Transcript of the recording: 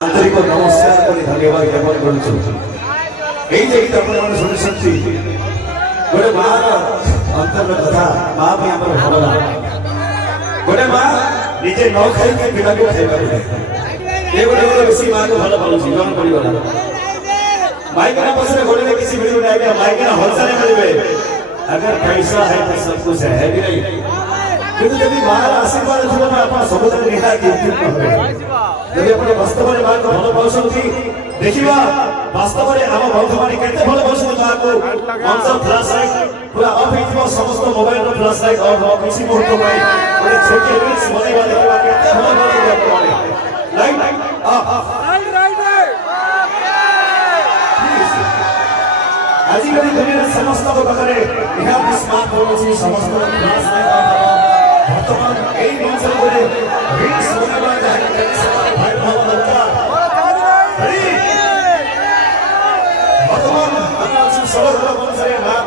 आंतरिक नमस्कार कर धन्यवाद ज्ञापन करुँ। शुणी गोटे माँ अंतर कथा माँ भी आम भल गोटे माँ निजे न खाई पिला को खाई पारे ये गोटे गोटे बेसी माँ को भल पाऊँ जन पड़गला माइकना पछे गोटे किसी मिलू ना माइकना हलसा मिले अगर पैसा है तो सब कुछ है कि नहीं किंतु जब माँ आशीर्वाद थी ना आप सब निहाती जब आप वास्तव में माँ को भल पाँच देखा वास्तव में आम बंधु मैंने केते भल पाँच माँ को अंतर फ्लाश लाइट पूरा अफ हो समस्त मोबाइल फ्लाश लाइट और किसी मुहूर्त में गोटे छोटी रील्स बनवा देखा केते भल पाँच लाइट आजिकल दुनिया समस्त पाखे निहाती स्मार्टफोन अच्छी समस्त फ्लाश लाइट बर्तमान यही मंचल गोटे रील्स बनवा वर्तमान सब मंच में माँ